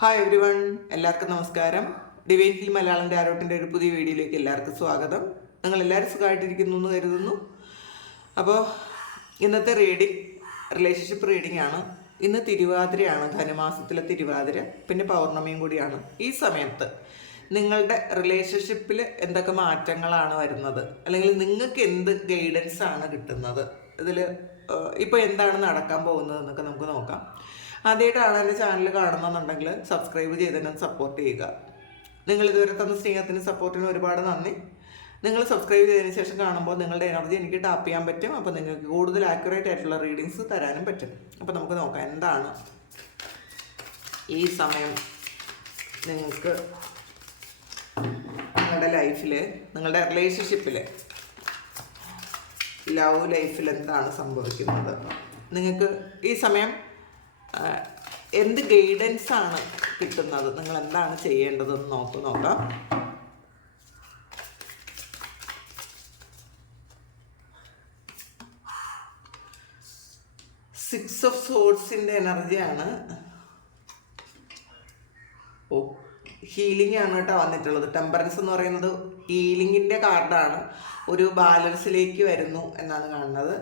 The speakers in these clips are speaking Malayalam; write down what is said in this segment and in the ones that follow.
ഹായ് എവ്രി വൺ, എല്ലാവർക്കും നമസ്കാരം. ഡിവൈൻ ഹിൽ മലയാളം ടാരോട്ടിൻ്റെ ഒരു പുതിയ വീഡിയോയിലേക്ക് എല്ലാവർക്കും സ്വാഗതം. നിങ്ങൾ എല്ലാവരും സുഖമായിട്ടിരിക്കുന്നു എന്ന് കരുതുന്നു. അപ്പോൾ ഇന്നത്തെ റീഡിംഗ് റിലേഷൻഷിപ്പ് റീഡിംഗ് ആണ്. ഇന്ന് തിരുവാതിരയാണ്, ധനുമാസത്തിലെ തിരുവാതിര, പിന്നെ പൗർണമിയും കൂടിയാണ്. ഈ സമയത്ത് നിങ്ങളുടെ റിലേഷൻഷിപ്പിൽ എന്തൊക്കെ മാറ്റങ്ങളാണ് വരുന്നത്, അല്ലെങ്കിൽ നിങ്ങൾക്ക് എന്ത് ഗൈഡൻസ് ആണ് കിട്ടുന്നത്, ഇതിൽ ഇപ്പോൾ എന്താണ് നടക്കാൻ പോകുന്നത് എന്നൊക്കെ നമുക്ക് നോക്കാം. ആദ്യമായിട്ടാണ് എൻ്റെ ചാനൽ കാണുന്നുണ്ടെങ്കിൽ സബ്സ്ക്രൈബ് ചെയ്ത് തന്നെ സപ്പോർട്ട് ചെയ്യുക. നിങ്ങൾ ഇതുവരെ തന്ന സ്നേഹത്തിന് സപ്പോർട്ടിന് ഒരുപാട് നന്ദി. നിങ്ങൾ സബ്സ്ക്രൈബ് ചെയ്തതിന് ശേഷം കാണുമ്പോൾ നിങ്ങളുടെ എനർജി എനിക്ക് ടാപ്പ് ചെയ്യാൻ പറ്റും. അപ്പോൾ നിങ്ങൾക്ക് കൂടുതൽ ആക്യുറേറ്റ് ആയിട്ടുള്ള റീഡിങ്സ് തരാനും പറ്റും. അപ്പോൾ നമുക്ക് നോക്കാം എന്താണ് ഈ സമയം നിങ്ങൾക്ക് നിങ്ങളുടെ ലൈഫിൽ, നിങ്ങളുടെ റിലേഷൻഷിപ്പിൽ, ലവ് ലൈഫിൽ എന്താണ് സംഭവിക്കുന്നത്, നിങ്ങൾക്ക് ഈ സമയം എന്ത് ഗൈഡൻസ് ആണ് കിട്ടുന്നത്, നിങ്ങൾ എന്താണ് ചെയ്യേണ്ടതെന്ന് നോക്കാം. സിക്സ് ഓഫ് സോർഡ്സിൻ്റെ എനർജിയാണ്. ഹീലിംഗ് ആണ് കേട്ടോ വന്നിട്ടുള്ളത്. ടെമ്പറൻസ് എന്ന് പറയുന്നത് ഹീലിങ്ങിൻ്റെ കാർഡാണ്. ഒരു ബാലൻസിലേക്ക് വരുന്നു എന്നാണ് കാണുന്നത്.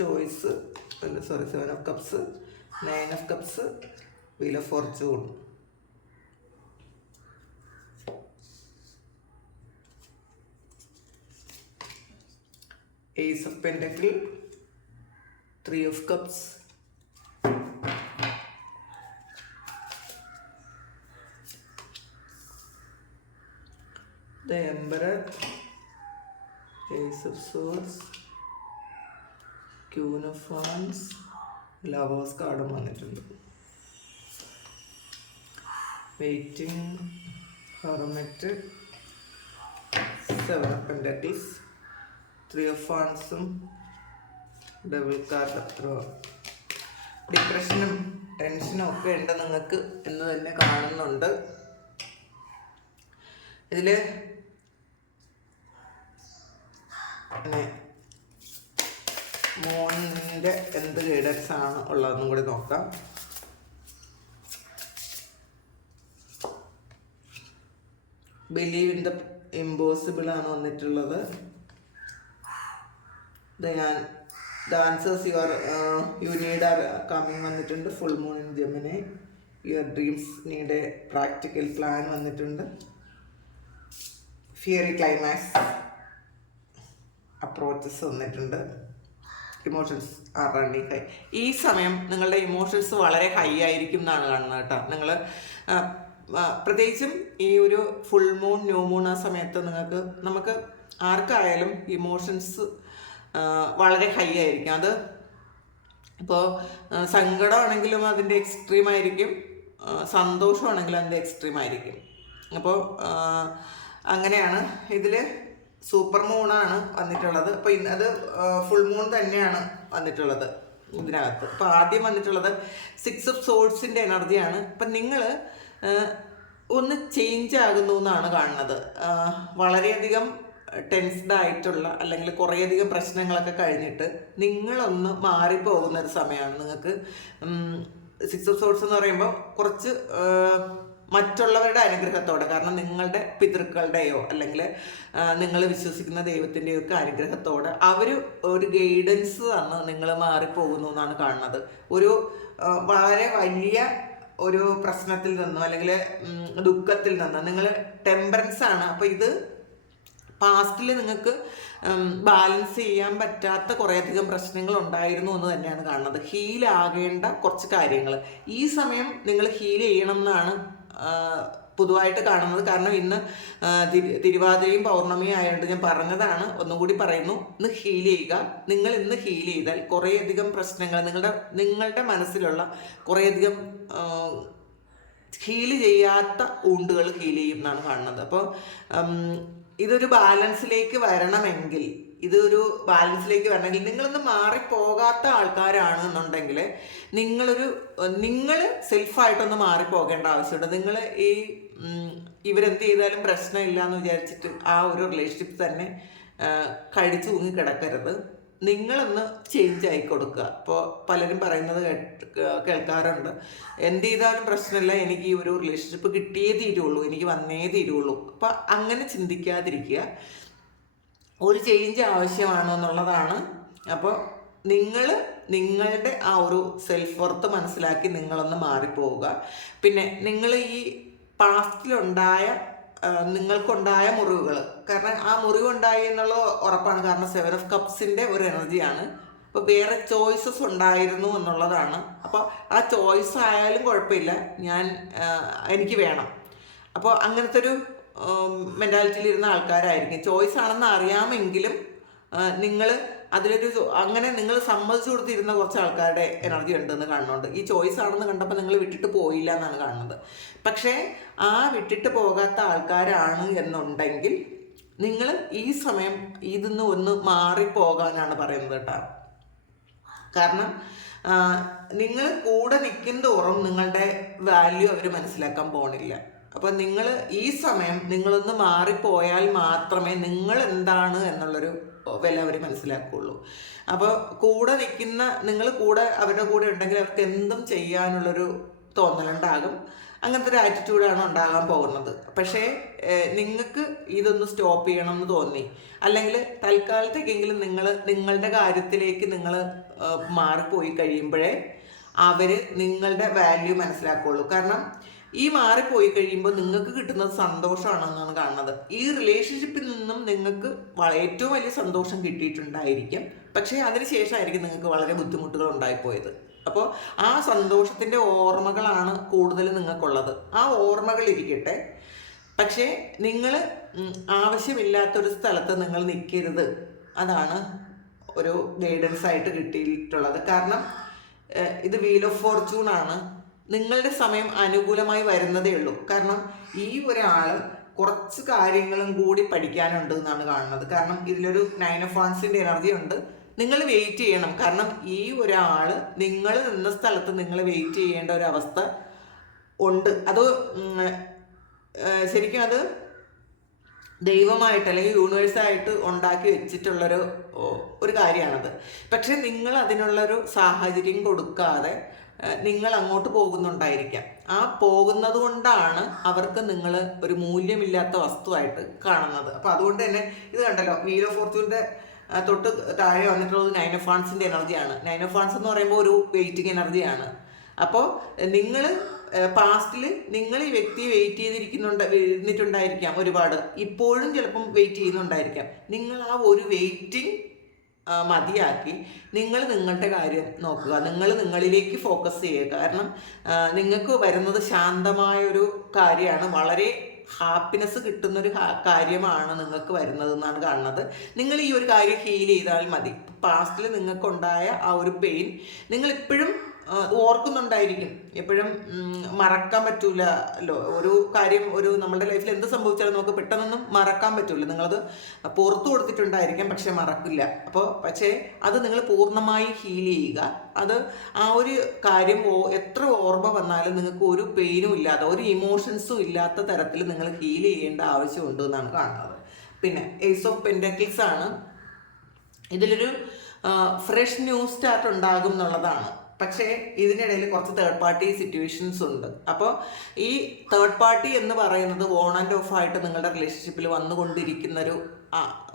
Choice, seven of cups, 9 of cups, wheel of fortune. Ace of pentacle, 3 of cups, the emperor, ace of swords, queen of wands, lovers കാർഡും വന്നിട്ടുണ്ട്. Waiting, hermit, 7 of pentacles, 3 of വാൻഡ്സും ഡബിൾ കാർഡ്. ഡിപ്രഷനും ടെൻഷനും ഒക്കെ ഉണ്ട് നിങ്ങൾക്ക് എന്ന് തന്നെ കാണുന്നുണ്ട്. ഇതിൽ മൂന്നിൻ്റെ എന്ത് ഗൈഡൻസ് ആണ് ഉള്ളതെന്നും കൂടി നോക്കാം. ബിലീവ് ഇൻ ദ ഇമ്പോസിബിൾ ആണ് വന്നിട്ടുള്ളത്. The answers you need are coming വന്നിട്ടുണ്ട്. Full moon in Gemini, your dreams need a practical plan വന്നിട്ടുണ്ട്. ഫിയറി ക്ലൈമാക്സ്, അപ്രോച്ചസ് വന്നിട്ടുണ്ട്. Emotions are running high. ഈ സമയം നിങ്ങളുടെ ഇമോഷൻസ് വളരെ ഹൈ ആയിരിക്കും എന്നാണ് കാണുന്നത് കേട്ടോ. നിങ്ങൾ പ്രത്യേകിച്ചും ഈ ഒരു ഫുൾ മൂൺ, ന്യൂ മൂൺ ആ സമയത്ത് നമുക്ക് ആർക്കായാലും ഇമോഷൻസ് വളരെ ഹൈ ആയിരിക്കും. അത് ഇപ്പോൾ സങ്കടമാണെങ്കിലും അതിൻ്റെ എക്സ്ട്രീം ആയിരിക്കും, സന്തോഷമാണെങ്കിലും അതിൻ്റെ എക്സ്ട്രീം ആയിരിക്കും. അപ്പോൾ അങ്ങനെയാണ്. ഇതിൽ സൂപ്പർ മൂണാണ് വന്നിട്ടുള്ളത്. അപ്പോൾ അത് ഫുൾ മൂൺ തന്നെയാണ് വന്നിട്ടുള്ളത് ഇതിനകത്ത്. അപ്പോൾ ആദ്യം വന്നിട്ടുള്ളത് 6 ഓഫ് സോർഡ്സിൻ്റെ എനർജിയാണ്. അപ്പം നിങ്ങൾ ഒന്ന് ചേഞ്ച് ആകുന്നു എന്നാണ് കാണുന്നത്. വളരെയധികം ടെൻസ്ഡ് ആയിട്ടുള്ള, അല്ലെങ്കിൽ കുറേയധികം പ്രശ്നങ്ങളൊക്കെ കഴിഞ്ഞിട്ട് നിങ്ങളൊന്ന് മാറിപ്പോകുന്ന ഒരു സമയമാണ് നിങ്ങൾക്ക്. 6 ഓഫ് സോർഡ്സ് എന്ന് പറയുമ്പോൾ കുറച്ച് മറ്റുള്ളവരുടെ അനുഗ്രഹത്തോടെ, കാരണം നിങ്ങളുടെ പിതൃക്കളുടെയോ അല്ലെങ്കിൽ നിങ്ങൾ വിശ്വസിക്കുന്ന ദൈവത്തിൻ്റെയോ ഒക്കെ അനുഗ്രഹത്തോടെ അവർ ഒരു ഗൈഡൻസ് തന്ന് നിങ്ങൾ മാറിപ്പോകുന്നു എന്നാണ് കാണുന്നത്. ഒരു വളരെ വലിയ ഒരു പ്രശ്നത്തിൽ നിന്നോ അല്ലെങ്കിൽ ദുഃഖത്തിൽ നിന്നോ നിങ്ങൾ ടെമ്പറൻസ് ആണ്. അപ്പോൾ ഇത് പാസ്റ്റിൽ നിങ്ങൾക്ക് ബാലൻസ് ചെയ്യാൻ പറ്റാത്ത കുറേയധികം പ്രശ്നങ്ങൾ ഉണ്ടായിരുന്നു എന്ന് തന്നെയാണ് കാണുന്നത്. ഹീലാകേണ്ട കുറച്ച് കാര്യങ്ങൾ ഈ സമയം നിങ്ങൾ ഹീൽ ചെയ്യണം എന്നാണ് പൊതുവായിട്ട് കാണുന്നത്. കാരണം ഇന്ന് തിരുവാതിരയും പൗർണമിയും ആയതുകൊണ്ട് ഞാൻ പറഞ്ഞതാണ്, ഒന്നുകൂടി പറയുന്നു. ഇന്ന് ഹീൽ ചെയ്യുക. നിങ്ങൾ ഇന്ന് ഹീൽ ചെയ്താൽ കുറേയധികം പ്രശ്നങ്ങൾ, നിങ്ങളുടെ മനസ്സിലുള്ള കുറേയധികം ഹീൽ ചെയ്യാത്ത ഊണ്ടുകൾ ഹീൽ ചെയ്യും എന്നാണ് കാണുന്നത്. അപ്പോൾ ഇതൊരു ബാലൻസിലേക്ക് വരണമെങ്കിൽ നിങ്ങളൊന്ന് മാറിപ്പോകാത്ത ആൾക്കാരാണ് എന്നുണ്ടെങ്കിൽ നിങ്ങൾ സെൽഫായിട്ടൊന്ന് മാറിപ്പോകേണ്ട ആവശ്യമുണ്ട്. നിങ്ങൾ ഇവരെന്ത് ചെയ്താലും പ്രശ്നമില്ല എന്ന് വിചാരിച്ചിട്ട് ആ ഒരു റിലേഷൻഷിപ്പ് തന്നെ കടിച്ചു തൂങ്ങി കിടക്കരുത്. നിങ്ങളൊന്ന് ചേഞ്ച് ആയി കൊടുക്കുക. അപ്പോൾ പലരും പറയുന്നത് കേൾക്കാറുണ്ട്, എന്ത് ചെയ്താലും പ്രശ്നമില്ല, എനിക്ക് ഈ ഒരു റിലേഷൻഷിപ്പ് കിട്ടിയേ തീരുള്ളൂ, എനിക്ക് വന്നേ തീരുള്ളൂ. അപ്പം അങ്ങനെ ചിന്തിക്കാതിരിക്കുക. ഒരു ചേഞ്ച് ആവശ്യമാണെന്നുള്ളതാണ്. അപ്പോൾ നിങ്ങളുടെ ആ ഒരു സെൽഫ് വർത്ത് മനസ്സിലാക്കി നിങ്ങളൊന്ന് മാറിപ്പോവുക. പിന്നെ നിങ്ങൾ ഈ നിങ്ങൾക്കുണ്ടായ മുറിവുകൾ, കാരണം ആ മുറിവുണ്ടായി എന്നുള്ളത് ഉറപ്പാണ്. കാരണം 7 of Cupsന്റെ ഒരു എനർജിയാണ്. അപ്പോൾ വേറെ ചോയ്സസ് ഉണ്ടായിരുന്നു എന്നുള്ളതാണ്. അപ്പോൾ ആ ചോയ്സ് ആയാലും കുഴപ്പമില്ല, എനിക്ക് വേണം. അപ്പോൾ അങ്ങനത്തെ ഒരു മെൻറ്റാലിറ്റിയിലിരുന്ന ആൾക്കാരായിരിക്കും. ചോയ്സ് ആണെന്ന് അറിയാമെങ്കിലും നിങ്ങൾ അങ്ങനെ നിങ്ങൾ സമ്മതിച്ചു കൊടുത്തിരുന്ന കുറച്ച് ആൾക്കാരുടെ എനർജി ഉണ്ടെന്ന് കാണുന്നുണ്ട്. ഈ ചോയ്സ് ആണെന്ന് കണ്ടപ്പോൾ നിങ്ങൾ വിട്ടിട്ട് പോയില്ല എന്നാണ് കാണുന്നത്. പക്ഷേ ആ വിട്ടിട്ട് പോകാത്ത ആൾക്കാരാണ് എന്നുണ്ടെങ്കിൽ നിങ്ങൾ ഈ സമയം ഇതിന്ന് ഒന്ന് മാറിപ്പോകാനാണ് പറയുന്നത് കേട്ടോ. കാരണം നിങ്ങൾ കൂടെ നിൽക്കുന്തോറും നിങ്ങളുടെ വാല്യൂ അവർ മനസ്സിലാക്കാൻ പോണില്ല. അപ്പം നിങ്ങൾ ഈ സമയം നിങ്ങളൊന്ന് മാറിപ്പോയാൽ മാത്രമേ നിങ്ങൾ എന്താണ് എന്നുള്ളൊരു വില അവർ മനസ്സിലാക്കുകയുള്ളൂ. അപ്പോൾ നിങ്ങൾ അവരുടെ കൂടെ ഉണ്ടെങ്കിൽ അവർക്ക് എന്തും ചെയ്യാനുള്ളൊരു തോന്നലുണ്ടാകും. അങ്ങനത്തെ ഒരു ആറ്റിറ്റ്യൂഡാണ് ഉണ്ടാകാൻ പോകുന്നത്. പക്ഷേ നിങ്ങൾക്ക് ഇതൊന്ന് സ്റ്റോപ്പ് ചെയ്യണം എന്ന് തോന്നി, അല്ലെങ്കിൽ തൽക്കാലത്തേക്കെങ്കിലും നിങ്ങളുടെ കാര്യത്തിലേക്ക് നിങ്ങൾ മാറിപ്പോയി കഴിയുമ്പോഴേ അവർ നിങ്ങളുടെ വാല്യൂ മനസ്സിലാക്കുകയുള്ളൂ. കാരണം ഈ മാറിപ്പോയി കഴിയുമ്പോൾ നിങ്ങൾക്ക് കിട്ടുന്നത് സന്തോഷമാണെന്നാണ് കാണുന്നത്. ഈ റിലേഷൻഷിപ്പിൽ നിന്നും നിങ്ങൾക്ക് ഏറ്റവും വലിയ സന്തോഷം കിട്ടിയിട്ടുണ്ടായിരിക്കും. പക്ഷേ അതിനുശേഷമായിരിക്കും നിങ്ങൾക്ക് വളരെ ബുദ്ധിമുട്ടുകൾ ഉണ്ടായിപ്പോയത്. അപ്പോൾ ആ സന്തോഷത്തിൻ്റെ ഓർമ്മകളാണ് കൂടുതൽ നിങ്ങൾക്കുള്ളത്. ആ ഓർമ്മകൾ ഇരിക്കട്ടെ. പക്ഷേ നിങ്ങൾ ആവശ്യമില്ലാത്തൊരു സ്ഥലത്ത് നിങ്ങൾ നിൽക്കരുത്. അതാണ് ഒരു ഗൈഡൻസ് ആയിട്ട് കിട്ടിയിട്ടുള്ളത്. കാരണം ഇത് വീൽ ഓഫ് ഫോർച്യൂൺ ആണ്. നിങ്ങളുടെ സമയം അനുകൂലമായി വരുന്നതേ ഉള്ളൂ. കാരണം ഈ ഒരാൾ കുറച്ച് കാര്യങ്ങളും കൂടി പഠിക്കാനുണ്ട് എന്നാണ് കാണുന്നത്. കാരണം ഇതിലൊരു 9 of Wandsന്റെ എനർജി ഉണ്ട്. നിങ്ങൾ വെയിറ്റ് ചെയ്യണം. കാരണം ഈ ഒരാൾ നിങ്ങൾ നിന്ന സ്ഥലത്ത് നിങ്ങൾ വെയിറ്റ് ചെയ്യേണ്ട ഒരു അവസ്ഥ ഉണ്ട്. അത് ശരിക്കും അത് ദൈവമായിട്ട് അല്ലെങ്കിൽ യൂണിവേഴ്സായിട്ട് ഉണ്ടാക്കി വെച്ചിട്ടുള്ളൊരു കാര്യമാണത്. പക്ഷെ നിങ്ങൾ അതിനുള്ളൊരു സാഹചര്യം കൊടുക്കാതെ നിങ്ങൾ അങ്ങോട്ട് പോകുന്നുണ്ടായിരിക്കാം. ആ പോകുന്നത് കൊണ്ടാണ് അവർക്ക് നിങ്ങൾ ഒരു മൂല്യമില്ലാത്ത വസ്തുവായിട്ട് കാണുന്നത്. അപ്പോൾ അതുകൊണ്ട് തന്നെ ഇത് കണ്ടല്ലോ, വീൽ ഓഫ് ഫോർച്യൂണിൻ്റെ തൊട്ട് താഴെ വന്നിട്ടുള്ളത് 9 of Wandsന്റെ എനർജിയാണ്. 9 of Wands എന്ന് പറയുമ്പോൾ ഒരു വെയിറ്റിംഗ് എനർജിയാണ്. അപ്പോൾ നിങ്ങൾ പാസ്റ്റിൽ നിങ്ങൾ ഈ വ്യക്തിയെ വെയിറ്റ് ഇരുന്നിട്ടുണ്ടായിരിക്കാം ഒരുപാട്. ഇപ്പോഴും ചിലപ്പം വെയിറ്റ് ചെയ്യുന്നുണ്ടായിരിക്കാം. നിങ്ങൾ ആ ഒരു വെയിറ്റിംഗ് മതിയാക്കി നിങ്ങളുടെ കാര്യം നോക്കുക. നിങ്ങളിലേക്ക് ഫോക്കസ് ചെയ്യുക. കാരണം നിങ്ങൾക്ക് വരുന്നത് ശാന്തമായൊരു കാര്യമാണ്. വളരെ ഹാപ്പിനെസ് കിട്ടുന്നൊരു കാര്യമാണ് നിങ്ങൾക്ക് വരുന്നതെന്നാണ് കാണുന്നത്. നിങ്ങൾ ഈ ഒരു കാര്യം ഹീൽ ചെയ്താൽ മതി. പാസ്റ്റിൽ നിങ്ങൾക്കുണ്ടായ ആ ഒരു പെയിൻ നിങ്ങളിപ്പോഴും ഓർക്കുന്നുണ്ടായിരിക്കും. എപ്പോഴും മറക്കാൻ പറ്റൂലല്ലോ ഒരു കാര്യം. നമ്മളുടെ ലൈഫിൽ എന്ത് സംഭവിച്ചാലും നമുക്ക് പെട്ടെന്നൊന്നും മറക്കാൻ പറ്റൂല. നിങ്ങളത് പുറത്തു കൊടുത്തിട്ടുണ്ടായിരിക്കാം, പക്ഷെ മറക്കില്ല. പക്ഷേ അത് നിങ്ങൾ പൂർണ്ണമായി ഹീൽ ചെയ്യുക. അത് ആ ഒരു കാര്യം എത്ര ഓർമ്മ വന്നാലും നിങ്ങൾക്ക് ഒരു പെയിനും ഇല്ലാതെ ഒരു ഇമോഷൻസും ഇല്ലാത്ത തരത്തിൽ നിങ്ങൾ ഹീൽ ചെയ്യേണ്ട ആവശ്യമുണ്ട് എന്നാണ് കാണുന്നത്. പിന്നെ ഏസ് ഓഫ് പെന്റക്കിൾസ് ആണ്. ഇതിലൊരു ഫ്രഷ് ന്യൂ സ്റ്റാർട്ട് ഉണ്ടാകും എന്നുള്ളതാണ്. പക്ഷേ ഇതിനിടയിൽ കുറച്ച് തേർഡ് പാർട്ടി സിറ്റുവേഷൻസ് ഉണ്ട്. അപ്പോൾ ഈ തേർഡ് പാർട്ടി എന്ന് പറയുന്നത് ഓൺ ആൻഡ് ഓഫ് ആയിട്ട് നിങ്ങളുടെ റിലേഷൻഷിപ്പിൽ വന്നുകൊണ്ടിരിക്കുന്ന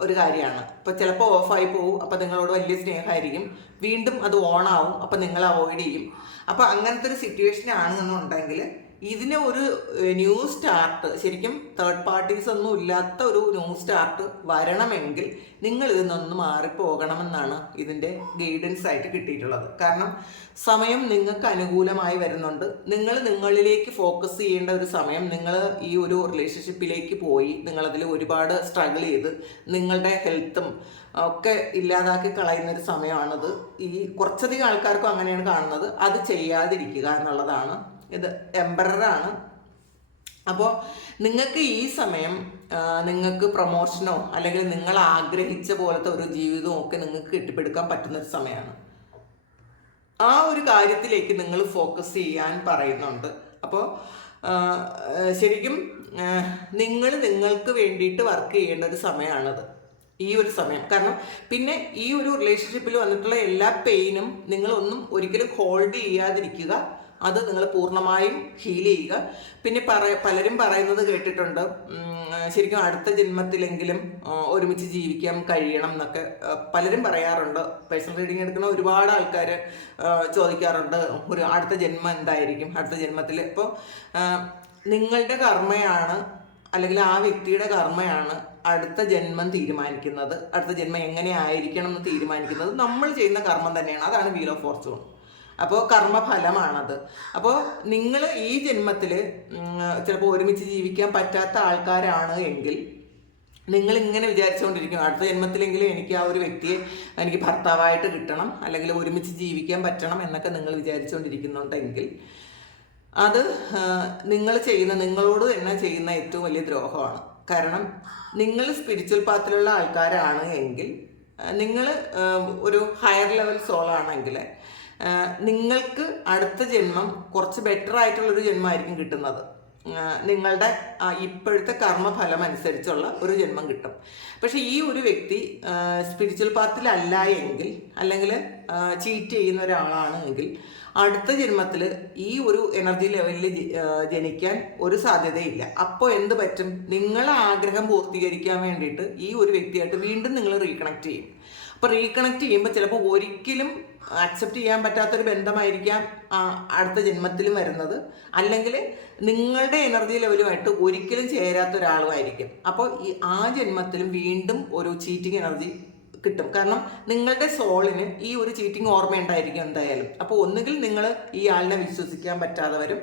ഒരു കാര്യമാണ്. അപ്പോൾ ചിലപ്പോൾ ഓഫായി പോകും. അപ്പോൾ നിങ്ങളോട് വലിയ സ്നേഹമായിരിക്കും. വീണ്ടും അത് ഓണാവും. അപ്പോൾ നിങ്ങൾ അവോയ്ഡ് ചെയ്യും. അപ്പോൾ അങ്ങനത്തെ ഒരു സിറ്റുവേഷൻ ആണെന്നുണ്ടെങ്കിൽ ഇതിന് ഒരു ന്യൂ സ്റ്റാർട്ട്, ശരിക്കും തേർഡ് പാർട്ടീസ് ഒന്നും ഇല്ലാത്ത ഒരു ന്യൂ സ്റ്റാർട്ട് വരണമെങ്കിൽ നിങ്ങൾ ഇതിൽ മാറിപ്പോകണമെന്നാണ് ഇതിൻ്റെ ഗൈഡൻസ് ആയിട്ട് കിട്ടിയിട്ടുള്ളത്. കാരണം സമയം നിങ്ങൾക്ക് അനുകൂലമായി വരുന്നുണ്ട്. നിങ്ങളിലേക്ക് ഫോക്കസ് ചെയ്യേണ്ട ഒരു സമയം. നിങ്ങൾ ഈ ഒരു റിലേഷൻഷിപ്പിലേക്ക് പോയി നിങ്ങളതിൽ ഒരുപാട് സ്ട്രഗിൾ ചെയ്ത് നിങ്ങളുടെ ഹെൽത്തും ഒക്കെ ഇല്ലാതാക്കി കളയുന്നൊരു സമയമാണത്. കുറച്ചധികം ആൾക്കാർക്കും അങ്ങനെയാണ് കാണുന്നത്. അത് ചെയ്യാതിരിക്കുക എന്നുള്ളതാണ്. ഇത് എംപററാണ്. അപ്പോൾ നിങ്ങൾക്ക് ഈ സമയം നിങ്ങൾക്ക് പ്രൊമോഷനോ അല്ലെങ്കിൽ നിങ്ങൾ ആഗ്രഹിച്ച പോലത്തെ ഒരു ജീവിതമോ ഒക്കെ നിങ്ങൾക്ക് കെട്ടിപ്പടുക്കാൻ പറ്റുന്നൊരു സമയമാണ്. ആ ഒരു കാര്യത്തിലേക്ക് നിങ്ങൾ ഫോക്കസ് ചെയ്യാൻ പറയുന്നുണ്ട്. അപ്പോൾ ശരിക്കും നിങ്ങൾക്ക് വേണ്ടിയിട്ട് വർക്ക് ചെയ്യേണ്ട ഒരു സമയമാണത്. ഈ ഒരു സമയം. കാരണം പിന്നെ ഈ ഒരു റിലേഷൻഷിപ്പിൽ വന്നിട്ടുള്ള എല്ലാ പെയിനും നിങ്ങളൊന്നും ഒരിക്കലും ഹോൾഡ് ചെയ്യാതിരിക്കുക, അത് നിങ്ങൾ പൂർണ്ണമായും ഹീൽ ചെയ്യുക. പിന്നെ പലരും പറയുന്നത് കേട്ടിട്ടുണ്ട്, ശരിക്കും അടുത്ത ജന്മത്തിലെങ്കിലും ഒരുമിച്ച് ജീവിക്കാൻ കഴിയണം എന്നൊക്കെ പലരും പറയാറുണ്ട്. പേഴ്സണൽ റീഡിങ് എടുക്കുന്ന ഒരുപാട് ആൾക്കാർ ചോദിക്കാറുണ്ട് ഒരു അടുത്ത ജന്മം എന്തായിരിക്കും, അടുത്ത ജന്മത്തിൽ. ഇപ്പോൾ നിങ്ങളുടെ കർമ്മയാണ് അല്ലെങ്കിൽ ആ വ്യക്തിയുടെ കർമ്മയാണ് അടുത്ത ജന്മം തീരുമാനിക്കുന്നത്. അടുത്ത ജന്മം എങ്ങനെ ആയിരിക്കണം എന്ന് തീരുമാനിക്കുന്നത് നമ്മൾ ചെയ്യുന്ന കർമ്മം തന്നെയാണ്. അതാണ് വീൽ ഓഫ് ഫോർച്യൂൺ. അപ്പോൾ കർമ്മഫലമാണത്. അപ്പോൾ നിങ്ങൾ ഈ ജന്മത്തിൽ ചിലപ്പോൾ ഒരുമിച്ച് ജീവിക്കാൻ പറ്റാത്ത ആൾക്കാരാണ് എങ്കിൽ നിങ്ങൾ ഇങ്ങനെ വിചാരിച്ചുകൊണ്ടിരിക്കും, അടുത്ത ജന്മത്തിലെങ്കിലും എനിക്ക് ആ ഒരു വ്യക്തിയെ എനിക്ക് ഭർത്താവായിട്ട് കിട്ടണം, അല്ലെങ്കിൽ ഒരുമിച്ച് ജീവിക്കാൻ പറ്റണം എന്നൊക്കെ നിങ്ങൾ വിചാരിച്ചുകൊണ്ടിരിക്കുന്നുണ്ടെങ്കിൽ അത് നിങ്ങൾ ചെയ്യുന്ന, നിങ്ങളോട് തന്നെ ചെയ്യുന്ന ഏറ്റവും വലിയ ദ്രോഹമാണ്. കാരണം നിങ്ങൾ സ്പിരിച്വൽ പാത്തിലുള്ള ആൾക്കാരാണ് എങ്കിൽ, നിങ്ങൾ ഒരു ഹയർ ലെവൽ സോളാണെങ്കിൽ നിങ്ങൾക്ക് അടുത്ത ജന്മം കുറച്ച് ബെറ്റർ ആയിട്ടുള്ളൊരു ജന്മമായിരിക്കും കിട്ടുന്നത്. നിങ്ങളുടെ ഇപ്പോഴത്തെ കർമ്മഫലം അനുസരിച്ചുള്ള ഒരു ജന്മം കിട്ടും. പക്ഷെ ഈ ഒരു വ്യക്തി സ്പിരിച്വൽ പാത്തിലല്ല എങ്കിൽ, അല്ലെങ്കിൽ ചീറ്റ് ചെയ്യുന്ന ഒരാളാണ് എങ്കിൽ, അടുത്ത ജന്മത്തിൽ ഈ ഒരു എനർജി ലെവലിൽ ജനിക്കാൻ ഒരു സാധ്യതയില്ല. അപ്പോൾ എന്ത് പറ്റും? നിങ്ങളെ ആഗ്രഹം പൂർത്തീകരിക്കാൻ വേണ്ടിയിട്ട് ഈ ഒരു വ്യക്തിയായിട്ട് വീണ്ടും നിങ്ങൾ റീകണക്ട് ചെയ്യും. അപ്പോൾ റീകണക്ട് ചെയ്യുമ്പോൾ ചിലപ്പോൾ ഒരിക്കലും അക്സെപ്റ്റ് ചെയ്യാൻ പറ്റാത്തൊരു ബന്ധമായിരിക്കാം അടുത്ത ജന്മത്തിലും വരുന്നത്, അല്ലെങ്കിൽ നിങ്ങളുടെ എനർജി ലെവലുമായിട്ട് ഒരിക്കലും ചേരാത്ത ഒരാളുമായിരിക്കും. അപ്പോൾ ആ ജന്മത്തിലും വീണ്ടും ഒരു ചീറ്റിംഗ് എനർജി കിട്ടും. കാരണം നിങ്ങളുടെ സോളിന് ഈ ഒരു ചീറ്റിംഗ് ഓർമ്മയുണ്ടായിരിക്കും എന്തായാലും. അപ്പോൾ ഒന്നുകിൽ നിങ്ങൾ ഈ ആളിനെ വിശ്വസിക്കാൻ പറ്റാതെ വരും.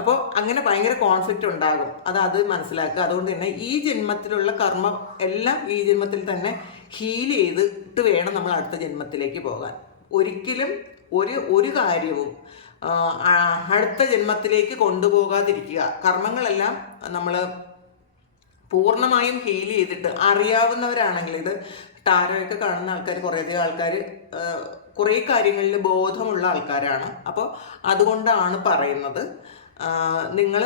അപ്പോൾ അങ്ങനെ ഭയങ്കര കോൺഫ്ലിക്റ്റ് ഉണ്ടാകും. അത് മനസ്സിലാക്കുക. അതുകൊണ്ട് തന്നെ ഈ ജന്മത്തിലുള്ള കർമ്മം എല്ലാം ഈ ജന്മത്തിൽ തന്നെ ഹീൽ ചെയ്തിട്ട് വേണം നമ്മൾ അടുത്ത ജന്മത്തിലേക്ക് പോകാൻ. ഒരിക്കലും ഒരു കാര്യവും അടുത്ത ജന്മത്തിലേക്ക് കൊണ്ടുപോകാതിരിക്കുക. കർമ്മങ്ങളെല്ലാം നമ്മൾ പൂർണ്ണമായും ഹീൽ ചെയ്തിട്ട്, അറിയാവുന്നവരാണെങ്കിൽ, ഇത് ടാരോയൊക്കെ കാണുന്ന ആൾക്കാർ, കുറേയധികം ആൾക്കാർ കുറേ കാര്യങ്ങളിൽ ബോധമുള്ള ആൾക്കാരാണ്. അപ്പോൾ അതുകൊണ്ടാണ് പറയുന്നത്, നിങ്ങൾ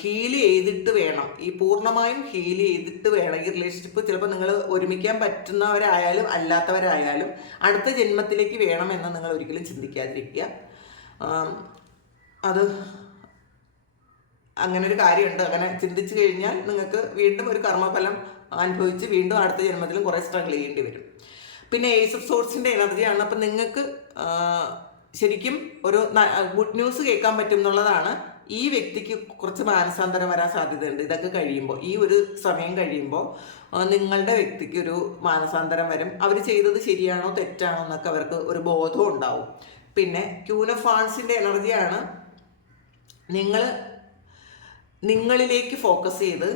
ഹീൽ ചെയ്തിട്ട് വേണം, ഈ പൂർണ്ണമായും ഹീൽ ചെയ്തിട്ട് വേണം ഈ റിലേഷൻഷിപ്പ്. ചിലപ്പോൾ നിങ്ങൾ ഒരുമിക്കാൻ പറ്റുന്നവരായാലും അല്ലാത്തവരായാലും അടുത്ത ജന്മത്തിലേക്ക് വേണമെന്ന് നിങ്ങൾ ഒരിക്കലും ചിന്തിക്കാതിരിക്കുക. അത് അങ്ങനെ ഒരു കാര്യമുണ്ട്. അങ്ങനെ ചിന്തിച്ചു കഴിഞ്ഞാൽ നിങ്ങൾക്ക് വീണ്ടും ഒരു കർമ്മഫലം അനുഭവിച്ച് വീണ്ടും അടുത്ത ജന്മത്തിലും കുറേ സ്ട്രഗിൾ ചെയ്യേണ്ടി വരും. പിന്നെ ഏസ് ഓഫ് സോർട്സിൻ്റെ എനർജിയാണ്. അപ്പം നിങ്ങൾക്ക് ശരിക്കും ഒരു ഗുഡ് ന്യൂസ് കേൾക്കാൻ പറ്റും എന്നുള്ളതാണ്. ഈ വ്യക്തിക്ക് കുറച്ച് മാനസാന്തരം വരാൻ സാധ്യതയുണ്ട്. ഇതൊക്കെ കഴിയുമ്പോൾ, ഈ ഒരു സമയം കഴിയുമ്പോൾ നിങ്ങളുടെ വ്യക്തിക്ക് ഒരു മാനസാന്തരം വരും. അവർ ചെയ്തത് ശരിയാണോ തെറ്റാണോ എന്നൊക്കെ അവർക്ക് ഒരു ബോധം ഉണ്ടാവും. പിന്നെ ക്യൂൻ ഓഫ് വാൻസിൻ്റെ എനർജിയാണ്. നിങ്ങളിലേക്ക് ഫോക്കസ് ചെയ്ത്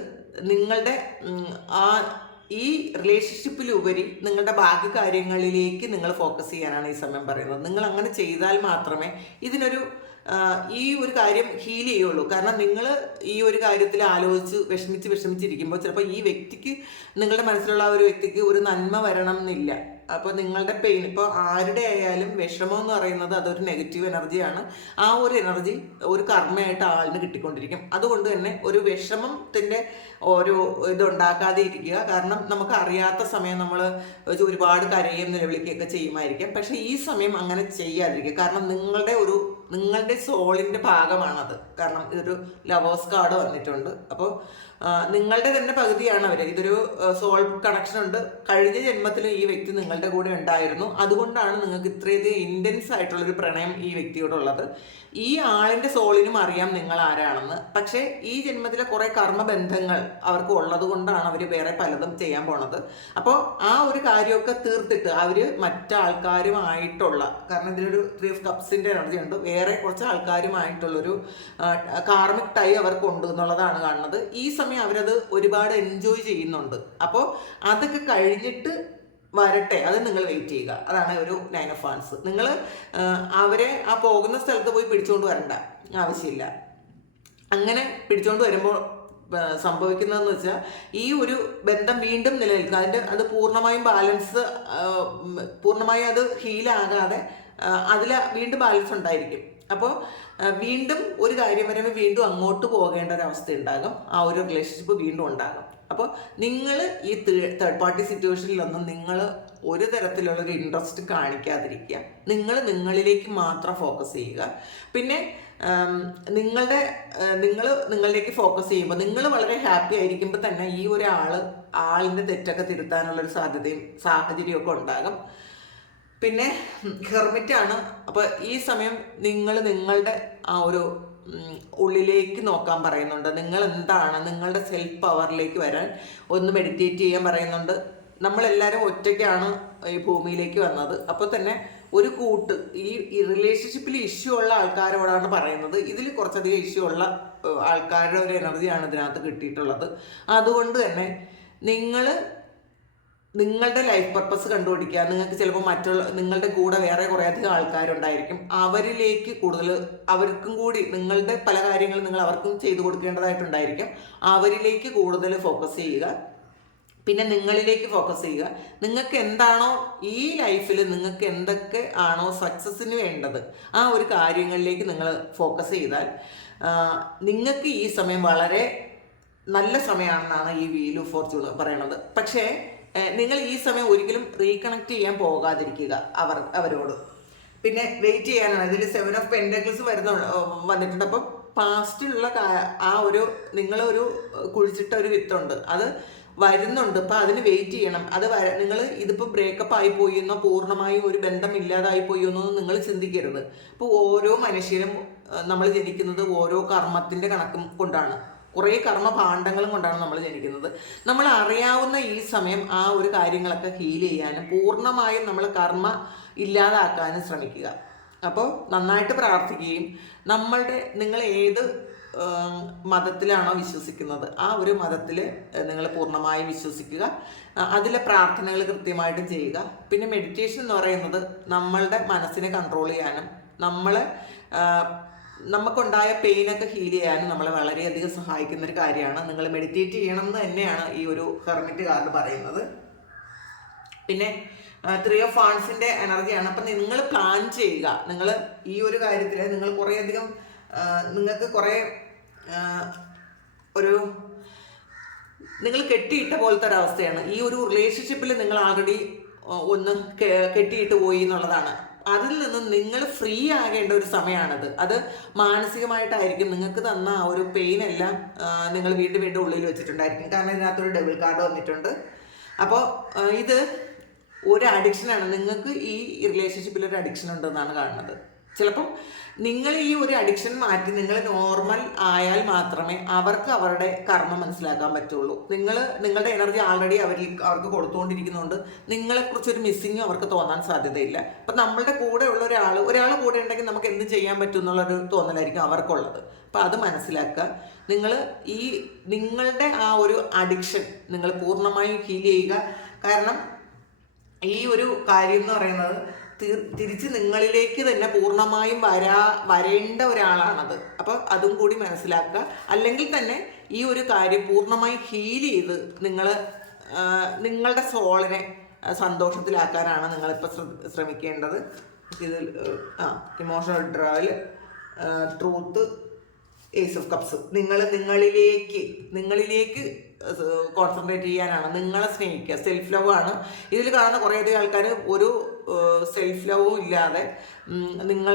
നിങ്ങളുടെ ഈ റിലേഷൻഷിപ്പിലുപരി നിങ്ങളുടെ ബാക്കി കാര്യങ്ങളിലേക്ക് നിങ്ങൾ ഫോക്കസ് ചെയ്യാനാണ് ഈ സമയം പറയുന്നത്. നിങ്ങൾ അങ്ങനെ ചെയ്താൽ മാത്രമേ ഇതിനൊരു ഈ ഒരു കാര്യം ഹീൽ ചെയ്യുള്ളൂ. കാരണം നിങ്ങൾ ഈ ഒരു കാര്യത്തിൽ ആലോചിച്ച് വിഷമിച്ചിരിക്കുമ്പോൾ ചിലപ്പോൾ ഈ വ്യക്തിക്ക്, നിങ്ങളുടെ മനസ്സിലുള്ള ആ ഒരു വ്യക്തിക്ക് ഒരു നന്മ വരണം എന്നില്ല. അപ്പോൾ നിങ്ങളുടെ പെയിൻ, ഇപ്പോൾ ആരുടെ ആയാലും വിഷമം എന്ന് പറയുന്നത് അതൊരു നെഗറ്റീവ് എനർജിയാണ്. ആ ഒരു എനർജി ഒരു കർമ്മയായിട്ട് ആളിന് കിട്ടിക്കൊണ്ടിരിക്കും. അതുകൊണ്ട് തന്നെ ഒരു വിഷമത്തിൻ്റെ ഒരു ഇതുണ്ടാക്കാതെ ഇരിക്കുക. കാരണം നമുക്ക് അറിയാത്ത സമയം നമ്മൾ ഒരുപാട് കരയും നിലവിളിക്കുകയൊക്കെ ചെയ്യുമായിരിക്കാം. പക്ഷേ ഈ സമയം അങ്ങനെ ചെയ്യാതിരിക്കുക. കാരണം നിങ്ങളുടെ സോളിൻ്റെ ഭാഗമാണത്. കാരണം ഇതൊരു ലവേഴ്സ് കാർഡ് വന്നിട്ടുണ്ട്. അപ്പോൾ നിങ്ങളുടെ തന്നെ പകുതിയാണ് അവർ. ഇതൊരു സോൾ കണക്ഷൻ ഉണ്ട്. കഴിഞ്ഞ ജന്മത്തിലും ഈ വ്യക്തി നിങ്ങളുടെ കൂടെ ഉണ്ടായിരുന്നു. അതുകൊണ്ടാണ് നിങ്ങൾക്ക് ഇത്രയധികം ഇൻറ്റൻസ് ആയിട്ടുള്ളൊരു പ്രണയം ഈ വ്യക്തിയോടുള്ളത്. ഈ ആളിൻ്റെ സോളിനും അറിയാം നിങ്ങൾ ആരാണെന്ന്. പക്ഷേ ഈ ജന്മത്തിലെ കുറേ കർമ്മബന്ധങ്ങൾ അവർക്ക് ഉള്ളത് കൊണ്ടാണ് അവർ വേറെ പലതും ചെയ്യാൻ പോണത്. അപ്പോൾ ആ ഒരു കാര്യമൊക്കെ തീർത്തിട്ട് അവർ മറ്റാൾക്കാരുമായിട്ടുള്ള, കാരണം ഇതിലൊരു 3 of Cupsൻ്റെ എനർജി ഉണ്ട്, വേറെ കുറച്ച് ആൾക്കാരുമായിട്ടുള്ളൊരു കാർമിക് ടൈ അവർക്കുണ്ട് എന്നുള്ളതാണ് കാണുന്നത്. ഈ സമയം അവരത് ഒരുപാട് എൻജോയ് ചെയ്യുന്നുണ്ട്. അപ്പോൾ അതൊക്കെ കഴിഞ്ഞിട്ട് വരട്ടെ, അത് നിങ്ങൾ വെയിറ്റ് ചെയ്യുക. അതാണ് ഒരു 9 of Wands. നിങ്ങൾ അവരെ ആ പോകുന്ന സ്ഥലത്ത് പോയി പിടിച്ചുകൊണ്ട് വരണ്ട ആവശ്യമില്ല. അങ്ങനെ പിടിച്ചുകൊണ്ട് വരുമ്പോൾ സംഭവിക്കുന്നതെന്ന് വെച്ചാൽ ഈ ഒരു ബന്ധം വീണ്ടും നിലനിൽക്കുക. അത് പൂർണ്ണമായും പൂർണ്ണമായും അത് ഹീലാകാതെ അതിൽ വീണ്ടും ബാലൻസ് ഉണ്ടായിരിക്കും. അപ്പോൾ വീണ്ടും ഒരു കാര്യം വരുമ്പോൾ വീണ്ടും അങ്ങോട്ട് പോകേണ്ട ഒരു അവസ്ഥ ഉണ്ടാകും, ആ ഒരു റിലേഷൻഷിപ്പ് വീണ്ടും ഉണ്ടാകും. അപ്പോൾ നിങ്ങൾ ഈ തേർഡ് പാർട്ടി സിറ്റുവേഷനിലൊന്നും നിങ്ങൾ ഒരു തരത്തിലുള്ളൊരു ഇൻട്രസ്റ്റ് കാണിക്കാതിരിക്കുക. നിങ്ങൾ നിങ്ങളിലേക്ക് മാത്രം ഫോക്കസ് ചെയ്യുക. പിന്നെ നിങ്ങളിലേക്ക് ഫോക്കസ് ചെയ്യുമ്പോൾ നിങ്ങൾ വളരെ ഹാപ്പി ആയിരിക്കുമ്പോൾ തന്നെ ഈ ആളിൻ്റെ തെറ്റൊക്കെ തിരുത്താനുള്ളൊരു സാഹചര്യമൊക്കെ ഉണ്ടാകും. പിന്നെ ഹെർമിറ്റാണ്. അപ്പോൾ ഈ സമയം നിങ്ങളുടെ ആ ഒരു ഉള്ളിലേക്ക് നോക്കാൻ പറയുന്നുണ്ട്. നിങ്ങൾ എന്താണ്, നിങ്ങളുടെ സെൽഫ് പവറിലേക്ക് വരാൻ ഒന്ന് മെഡിറ്റേറ്റ് ചെയ്യാൻ പറയുന്നുണ്ട്. നമ്മളെല്ലാവരും ഒറ്റയ്ക്കാണ് ഈ ഭൂമിയിലേക്ക് വന്നത്. അപ്പോൾ തന്നെ ഒരു കൂട്ട് ഈ റിലേഷൻഷിപ്പിൽ ഇഷ്യൂ ഉള്ള ആൾക്കാരോടാണ് പറയുന്നത്. ഇതിൽ കുറച്ചധികം ഇഷ്യൂ ഉള്ള ആൾക്കാരുടെ ഒരു എനർജിയാണ് ഇതിനകത്ത് കിട്ടിയിട്ടുള്ളത്. അതുകൊണ്ട് തന്നെ നിങ്ങളുടെ ലൈഫ് പർപ്പസ് കണ്ടുപിടിക്കുക. നിങ്ങൾക്ക് ചിലപ്പോൾ നിങ്ങളുടെ കൂടെ വേറെ കുറേ അധികം ആൾക്കാരുണ്ടായിരിക്കും. അവരിലേക്ക് കൂടുതൽ, അവർക്കും കൂടി നിങ്ങളുടെ പല കാര്യങ്ങളും നിങ്ങൾ അവർക്കും ചെയ്തു കൊടുക്കേണ്ടതായിട്ടുണ്ടായിരിക്കും. അവരിലേക്ക് കൂടുതൽ ഫോക്കസ് ചെയ്യുക. പിന്നെ നിങ്ങളിലേക്ക് ഫോക്കസ് ചെയ്യുക. നിങ്ങൾക്ക് എന്താണോ ഈ ലൈഫിൽ നിങ്ങൾക്ക് എന്തൊക്കെ ആണോ സക്സസ്സിന് വേണ്ടത്, ആ ഒരു കാര്യങ്ങളിലേക്ക് നിങ്ങൾ ഫോക്കസ് ചെയ്താൽ നിങ്ങൾക്ക് ഈ സമയം വളരെ നല്ല സമയമാണെന്നാണ് ഈ വീൽ ഓഫ് ഫോർച്യൂൺ പറയണത്. പക്ഷേ നിങ്ങൾ ഈ സമയം ഒരിക്കലും റീകണക്ട് ചെയ്യാൻ പോകാതിരിക്കുക അവരോട്. പിന്നെ വെയിറ്റ് ചെയ്യാനാണ്. ഇതിൽ 7 ഓഫ് പെൻറ്റക്കിൾസ് വന്നിട്ടുണ്ട്. അപ്പം പാസ്റ്റിലുള്ള ആ ഒരു നിങ്ങളൊരു കുഴിച്ചിട്ട ഒരു വിത്തുണ്ട്, അത് വരുന്നുണ്ട്. അപ്പം അതിന് വെയിറ്റ് ചെയ്യണം. നിങ്ങൾ ഇതിപ്പോൾ ബ്രേക്കപ്പ് ആയിപ്പോയി എന്നോ പൂർണ്ണമായും ഒരു ബന്ധം ഇല്ലാതായി പോയി എന്നോ നിങ്ങൾ ചിന്തിക്കരുത്. അപ്പോൾ ഓരോ മനുഷ്യരും നമ്മൾ ജനിക്കുന്നത് ഓരോ കർമ്മത്തിൻ്റെ കണക്കും കൊണ്ടാണ്, കുറേ കർമ്മ ഭാണ്ഡങ്ങളും കൊണ്ടാണ് നമ്മൾ ജനിക്കുന്നത്. നമ്മൾ അറിയാവുന്ന ഈ സമയം ആ ഒരു കാര്യങ്ങളൊക്കെ ഹീൽ ചെയ്യാനും പൂർണ്ണമായും നമ്മൾ കർമ്മ ഇല്ലാതാക്കാനും ശ്രമിക്കുക. അപ്പോൾ നന്നായിട്ട് പ്രാർത്ഥിക്കുകയും നിങ്ങൾ ഏത് മതത്തിലാണോ വിശ്വസിക്കുന്നത് ആ ഒരു മതത്തിൽ നിങ്ങൾ പൂർണ്ണമായും വിശ്വസിക്കുക. അതിലെ പ്രാർത്ഥനകൾ കൃത്യമായിട്ടും ചെയ്യുക. പിന്നെ മെഡിറ്റേഷൻ എന്ന് പറയുന്നത് നമ്മളുടെ മനസ്സിനെ കൺട്രോൾ ചെയ്യാനും നമുക്കുണ്ടായ പെയിനൊക്കെ ഹീൽ ചെയ്യാനും നമ്മളെ വളരെയധികം സഹായിക്കുന്ന ഒരു കാര്യമാണ്. നിങ്ങൾ മെഡിറ്റേറ്റ് ചെയ്യണം എന്ന് തന്നെയാണ് ഈ ഒരു ഹെർമിറ്റ് കാർഡ് പറയുന്നത്. പിന്നെ 3 ഓഫ് വാണ്ട്സിൻ്റെ എനർജിയാണ്. അപ്പം നിങ്ങൾ പ്ലാൻ ചെയ്യുക. നിങ്ങൾ ഈ ഒരു കാര്യത്തിൽ നിങ്ങൾ കുറേയധികം നിങ്ങൾക്ക് കുറേ നിങ്ങൾ കെട്ടിയിട്ട പോലത്തെ ഒരവസ്ഥയാണ്. ഈ ഒരു റിലേഷൻഷിപ്പിൽ നിങ്ങൾ ആൾറെഡി ഒന്ന് കെട്ടിയിട്ട് പോയി എന്നുള്ളതാണ്. അതിൽ നിന്ന് നിങ്ങൾ ഫ്രീ ആകേണ്ട ഒരു സമയമാണത്. അത് മാനസികമായിട്ടായിരിക്കും. നിങ്ങൾക്ക് തന്ന ആ ഒരു പെയിൻ എല്ലാം നിങ്ങൾ വീണ്ടും ഉള്ളിൽ വെച്ചിട്ടുണ്ടായിരിക്കും. കാരണം ഇതിനകത്തൊരു ഡബിൾ കാർഡ് വന്നിട്ടുണ്ട്. അപ്പോൾ ഇത് ഒരു അഡിക്ഷനാണ്. നിങ്ങൾക്ക് ഈ റിലേഷൻഷിപ്പിൽ ഒരു അഡിക്ഷൻ ഉണ്ടെന്നാണ് കാണുന്നത്. ചിലപ്പം നിങ്ങൾ ഈ ഒരു അഡിക്ഷൻ മാറ്റി നിങ്ങൾ നോർമൽ ആയാൽ മാത്രമേ അവർക്ക് അവരുടെ കർമ്മം മനസ്സിലാക്കാൻ പറ്റുള്ളൂ. നിങ്ങളുടെ എനർജി ആൾറെഡി അവർക്ക് കൊടുത്തുകൊണ്ടിരിക്കുന്നുണ്ട്. നിങ്ങളെക്കുറിച്ചൊരു മിസ്സിങ്ങും അവർക്ക് തോന്നാൻ സാധ്യതയില്ല. അപ്പം നമ്മളുടെ കൂടെ ഉള്ള ഒരാൾ കൂടെ ഉണ്ടെങ്കിൽ നമുക്ക് എന്ത് ചെയ്യാൻ പറ്റും എന്നുള്ളൊരു തോന്നലായിരിക്കും അവർക്കുള്ളത്. അപ്പം അത് മനസ്സിലാക്കുക. നിങ്ങളുടെ ആ ഒരു അഡിക്ഷൻ നിങ്ങൾ പൂർണ്ണമായും ഹീൽ ചെയ്യുക. കാരണം ഈ ഒരു കാര്യം എന്ന് പറയുന്നത് തിരിച്ച് നിങ്ങളിലേക്ക് തന്നെ പൂർണ്ണമായും വരേണ്ട ഒരാളാണത്. അപ്പം അതും കൂടി മനസ്സിലാക്കുക. അല്ലെങ്കിൽ തന്നെ ഈ ഒരു കാര്യം പൂർണ്ണമായി ഹീൽ ചെയ്ത് നിങ്ങളുടെ സോളിനെ സന്തോഷത്തിലാക്കാനാണ് നിങ്ങളിപ്പോൾ ശ്രമിക്കേണ്ടത്. ഇതിൽ emotional withdrawal, truth, ace of cups. നിങ്ങളിലേക്ക് കോൺസെൻട്രേറ്റ് ചെയ്യാനാണ്. നിങ്ങളെ സ്നേഹിക്കുക. സെൽഫ് ലവ് ആണ് ഇതിൽ കാണുന്ന കുറേയധികം ആൾക്കാർ. ഒരു സെൽഫ് ലവും ഇല്ലാതെ നിങ്ങളെ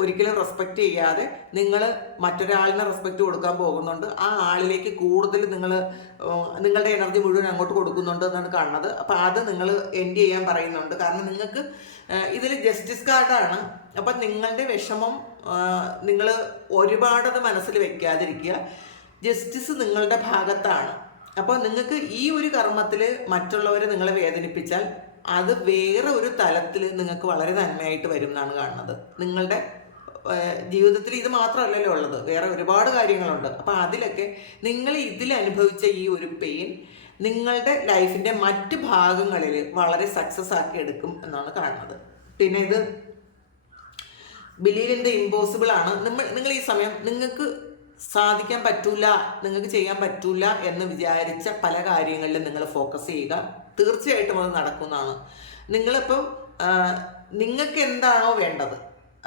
ഒരിക്കലും റെസ്പെക്റ്റ് ചെയ്യാതെ നിങ്ങൾ മറ്റൊരാളിനെ റെസ്പെക്റ്റ് കൊടുക്കാൻ പോകുന്നുണ്ട്. ആ ആളിലേക്ക് കൂടുതൽ നിങ്ങളുടെ എനർജി മുഴുവൻ അങ്ങോട്ട് കൊടുക്കുന്നുണ്ട് എന്നാണ് കാണുന്നത്. അപ്പം അത് നിങ്ങൾ എൻഡ് ചെയ്യാൻ പറയുന്നുണ്ട്. കാരണം നിങ്ങൾക്ക് ഇതിൽ ജസ്റ്റിസ് കാർഡാണ്. അപ്പം നിങ്ങളുടെ വിഷമം നിങ്ങൾ ഒരുപാടത് മനസ്സിൽ വെക്കാതിരിക്കുക. ജസ്റ്റിസ് നിങ്ങളുടെ ഭാഗത്താണ്. അപ്പോൾ നിങ്ങൾക്ക് ഈ ഒരു കർമ്മത്തിൽ മറ്റുള്ളവരെ നിങ്ങളെ വേദനിപ്പിച്ചാൽ അത് വേറെ ഒരു തലത്തിൽ നിങ്ങൾക്ക് വളരെ നന്മയായിട്ട് വരും എന്നാണ് കാണുന്നത്. നിങ്ങളുടെ ജീവിതത്തിൽ ഇത് മാത്രമല്ലല്ലോ ഉള്ളത്, വേറെ ഒരുപാട് കാര്യങ്ങളുണ്ട്. അപ്പോൾ അതിലൊക്കെ നിങ്ങൾ അനുഭവിച്ച ഈ ഒരു പെയിൻ നിങ്ങളുടെ ലൈഫിൻ്റെ മറ്റ് ഭാഗങ്ങളിൽ വളരെ സക്സസ് ആക്കി എടുക്കും എന്നാണ് കാണുന്നത്. പിന്നെ ഇത് ബിലീവ് ഇൻ ദ ഇമ്പോസിബിൾ ആണ്. നിങ്ങൾ ഈ സമയം നിങ്ങൾക്ക് സാധിക്കാൻ പറ്റൂല, നിങ്ങൾക്ക് ചെയ്യാൻ പറ്റൂല എന്ന് വിചാരിച്ച പല കാര്യങ്ങളിലും നിങ്ങൾ ഫോക്കസ് ചെയ്യുക. തീർച്ചയായിട്ടും അത് നടക്കുന്നതാണ്. നിങ്ങളിപ്പം നിങ്ങൾക്ക് എന്താണോ വേണ്ടത്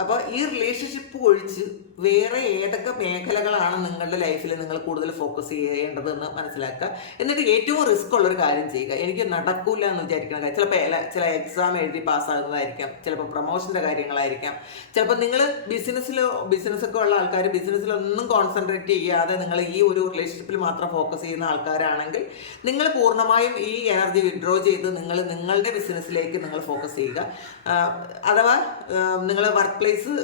അപ്പോൾ ഈ റിലേഷൻഷിപ്പ് ഒഴിച്ച് വേറെ ഏതൊക്കെ മേഖലകളാണ് നിങ്ങളുടെ ലൈഫിൽ നിങ്ങൾ കൂടുതൽ ഫോക്കസ് ചെയ്യേണ്ടതെന്ന് മനസ്സിലാക്കുക. എന്നിട്ട് ഏറ്റവും റിസ്ക് ഉള്ളൊരു കാര്യം ചെയ്യുക. എനിക്ക് നടക്കൂല എന്ന് വിചാരിക്കുന്ന കാര്യം, ചില എക്സാം എഴുതി പാസ്സാകുന്നതായിരിക്കാം, ചിലപ്പോൾ പ്രൊമോഷൻ്റെ കാര്യങ്ങളായിരിക്കാം, ചിലപ്പോൾ നിങ്ങൾ ബിസിനസ്സൊക്കെ ഉള്ള ആൾക്കാർ ബിസിനസ്സിലൊന്നും കോൺസെൻട്രേറ്റ് ചെയ്യാതെ നിങ്ങൾ ഈ ഒരു റിലേഷൻഷിപ്പിൽ മാത്രം ഫോക്കസ് ചെയ്യുന്ന ആൾക്കാരാണെങ്കിൽ നിങ്ങൾ പൂർണ്ണമായും ഈ എനർജി വിഡ്രോ ചെയ്ത് നിങ്ങളുടെ ബിസിനസ്സിലേക്ക് നിങ്ങൾ ഫോക്കസ് ചെയ്യുക. അഥവാ നിങ്ങൾ വർക്ക് പ്ലേസിൽ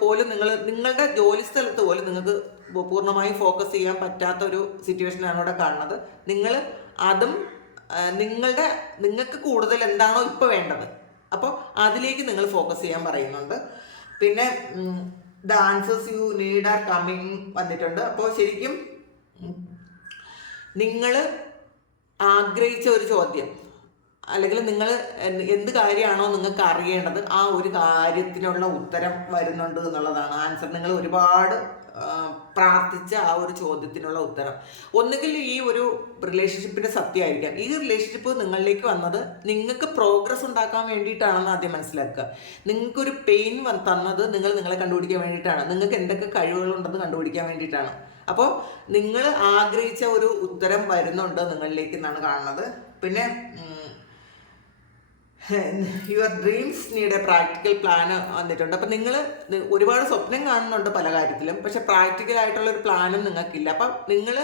പോലും നിങ്ങളുടെ ജോലി സ്ഥലത്ത് പോലും നിങ്ങൾക്ക് പൂർണ്ണമായും ഫോക്കസ് ചെയ്യാൻ പറ്റാത്ത ഒരു സിറ്റുവേഷനാണ് ഇവിടെ കാണുന്നത്. നിങ്ങൾ അതും നിങ്ങൾക്ക് കൂടുതൽ എന്താണോ ഇപ്പോൾ വേണ്ടത്, അപ്പോൾ അതിലേക്ക് നിങ്ങൾ ഫോക്കസ് ചെയ്യാൻ പറയുന്നുണ്ട്. പിന്നെ the answers you need are coming വന്നിട്ടുണ്ട്. അപ്പോൾ ശരിക്കും നിങ്ങൾ ആഗ്രഹിച്ച ഒരു ചോദ്യം, അല്ലെങ്കിൽ നിങ്ങൾ എന്ത് കാര്യമാണോ നിങ്ങൾക്ക് അറിയേണ്ടത് ആ ഒരു കാര്യത്തിനുള്ള ഉത്തരം വരുന്നുണ്ട് എന്നുള്ളതാണ് ആൻസർ. നിങ്ങൾ ഒരുപാട് പ്രാർത്ഥിച്ച ആ ഒരു ചോദ്യത്തിനുള്ള ഉത്തരം ഒന്നുകിൽ ഈ ഒരു റിലേഷൻഷിപ്പിൻ്റെ സത്യമായിരിക്കാം. ഈ റിലേഷൻഷിപ്പ് നിങ്ങളിലേക്ക് വന്നത് നിങ്ങൾക്ക് പ്രോഗ്രസ് ഉണ്ടാക്കാൻ വേണ്ടിയിട്ടാണെന്ന് ആദ്യം മനസ്സിലാക്കുക. നിങ്ങൾക്കൊരു പെയിൻ തന്നത് നിങ്ങളെ കണ്ടുപിടിക്കാൻ വേണ്ടിയിട്ടാണ്. നിങ്ങൾക്ക് എന്തൊക്കെ കഴിവുകളുണ്ടെന്ന് കണ്ടുപിടിക്കാൻ വേണ്ടിയിട്ടാണ്. അപ്പോൾ നിങ്ങൾ ആഗ്രഹിച്ച ഒരു ഉത്തരം വരുന്നുണ്ട് നിങ്ങളിലേക്ക് എന്നാണ് കാണുന്നത്. പിന്നെ your dreams need a practical plan വന്നിട്ടുണ്ട്. അപ്പം നിങ്ങൾ ഒരുപാട് സ്വപ്നം കാണുന്നുണ്ട് പല കാര്യത്തിലും, പക്ഷെ പ്രാക്ടിക്കലായിട്ടുള്ളൊരു പ്ലാനും നിങ്ങൾക്കില്ല. അപ്പം നിങ്ങൾ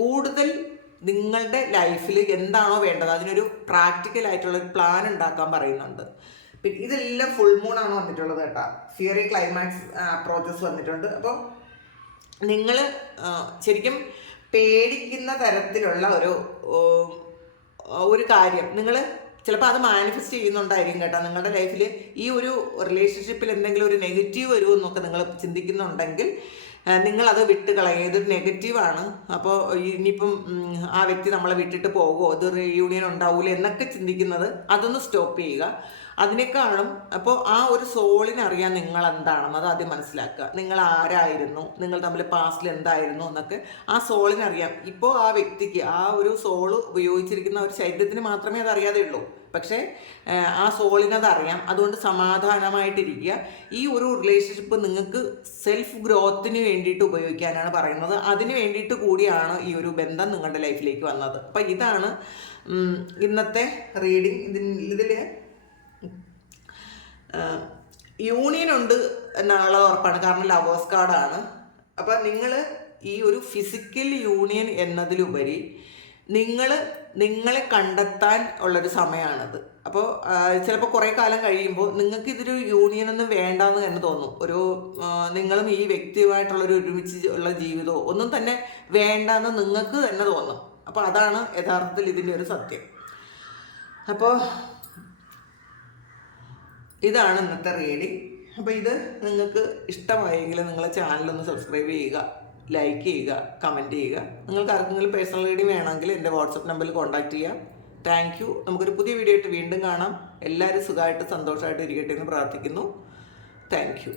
കൂടുതൽ നിങ്ങളുടെ ലൈഫിൽ എന്താണോ വേണ്ടത് അതിനൊരു പ്രാക്ടിക്കലായിട്ടുള്ളൊരു പ്ലാൻ ഉണ്ടാക്കാൻ പറയുന്നുണ്ട്. പിന്നെ ഇതെല്ലാം ഫുൾ മൂണാണ് വന്നിട്ടുള്ളത് കേട്ടോ. ഫിയറി ക്ലൈമാക്സ് അപ്രോച്ചസ് വന്നിട്ടുണ്ട്. അപ്പോൾ നിങ്ങൾ ശരിക്കും പേടിക്കുന്ന തരത്തിലുള്ള ഒരു കാര്യം നിങ്ങൾ ചിലപ്പോൾ അത് മാനിഫെസ്റ്റ് ചെയ്യുന്നുണ്ടായിരിക്കും കേട്ടോ. നിങ്ങളുടെ ലൈഫിൽ ഈ ഒരു റിലേഷൻഷിപ്പിൽ എന്തെങ്കിലും ഒരു നെഗറ്റീവ് വരുമെന്നൊക്കെ നിങ്ങൾ ചിന്തിക്കുന്നുണ്ടെങ്കിൽ നിങ്ങളത് വിട്ട് കളയുക. ഇതൊരു നെഗറ്റീവാണ്, അപ്പോൾ ഇനിയിപ്പം ആ വ്യക്തി നമ്മളെ വിട്ടിട്ട് പോകുമോ, ഇത് റീയൂണിയൻ ഉണ്ടാവില്ല എന്നൊക്കെ ചിന്തിക്കുന്നത് അതൊന്ന് സ്റ്റോപ്പ് ചെയ്യുക. അതിനേക്കാളും അപ്പോൾ ആ ഒരു സോളിനറിയാൻ നിങ്ങൾ എന്താണെന്ന് അത് ആദ്യം മനസ്സിലാക്കുക. നിങ്ങൾ ആരായിരുന്നു, നിങ്ങൾ തമ്മിൽ പാസ്റ്റിൽ എന്തായിരുന്നു എന്നൊക്കെ ആ സോളിനറിയാം. ഇപ്പോൾ ആ വ്യക്തിക്ക് ആ ഒരു സോള് ഉപയോഗിച്ചിരിക്കുന്ന ഒരു ശരീരത്തിന് മാത്രമേ അത് അറിയാതെ ഉള്ളൂ, പക്ഷേ ആ സോളിനത് അറിയാം. അതുകൊണ്ട് സമാധാനമായിട്ടിരിക്കുക. ഈ ഒരു റിലേഷൻഷിപ്പ് നിങ്ങൾക്ക് സെൽഫ് ഗ്രോത്തിന് വേണ്ടിയിട്ട് ഉപയോഗിക്കാനാണ് പറയുന്നത്. അതിന് വേണ്ടിയിട്ട് കൂടിയാണ് ഈ ഒരു ബന്ധം നിങ്ങളുടെ ലൈഫിലേക്ക് വന്നത്. അപ്പം ഇതാണ് ഇന്നത്തെ റീഡിങ്. ഇതിൽ യൂണിയൻ ഉണ്ട് എന്നുള്ളത് ഉറപ്പാണ്, കാരണം ലവേഴ്സ് കാർഡാണ്. അപ്പം നിങ്ങൾ ഈ ഒരു ഫിസിക്കൽ യൂണിയൻ എന്നതിലുപരി നിങ്ങളെ കണ്ടെത്താൻ ഉള്ളൊരു സമയമാണത്. അപ്പോൾ ചിലപ്പോൾ കുറേ കാലം കഴിയുമ്പോൾ നിങ്ങൾക്ക് ഇതൊരു യൂണിയൻ ഒന്നും വേണ്ടാന്ന് തന്നെ തോന്നും. നിങ്ങളും ഈ വ്യക്തിയുമായിട്ടുള്ളൊരു ഒരുമിച്ച് ഉള്ള ജീവിതമോ ഒന്നും തന്നെ വേണ്ടാന്ന് നിങ്ങൾക്ക് തന്നെ തോന്നും. അപ്പോൾ അതാണ് യഥാർത്ഥത്തിൽ ഇതിൻ്റെ ഒരു സത്യം. അപ്പോൾ ഇതാണ് ഇന്നത്തെ റീഡിങ്. അപ്പോൾ ഇത് നിങ്ങൾക്ക് ഇഷ്ടമായെങ്കിൽ നിങ്ങളെ ചാനലൊന്ന് സബ്സ്ക്രൈബ് ചെയ്യുക, ലൈക്ക് ചെയ്യുക, കമൻറ്റ് ചെയ്യുക. നിങ്ങൾക്ക് ആർക്കെങ്കിലും പേഴ്സണൽ റീഡിങ് വേണമെങ്കിൽ എൻ്റെ വാട്സപ്പ് നമ്പറിൽ കോൺടാക്റ്റ് ചെയ്യാം. Thank you. നമുക്കൊരു പുതിയ വീഡിയോ ആയിട്ട് വീണ്ടും കാണാം. എല്ലാവരും സുഖമായിട്ട് സന്തോഷമായിട്ട് ഇരിക്കട്ടെ എന്ന് പ്രാർത്ഥിക്കുന്നു. Thank you.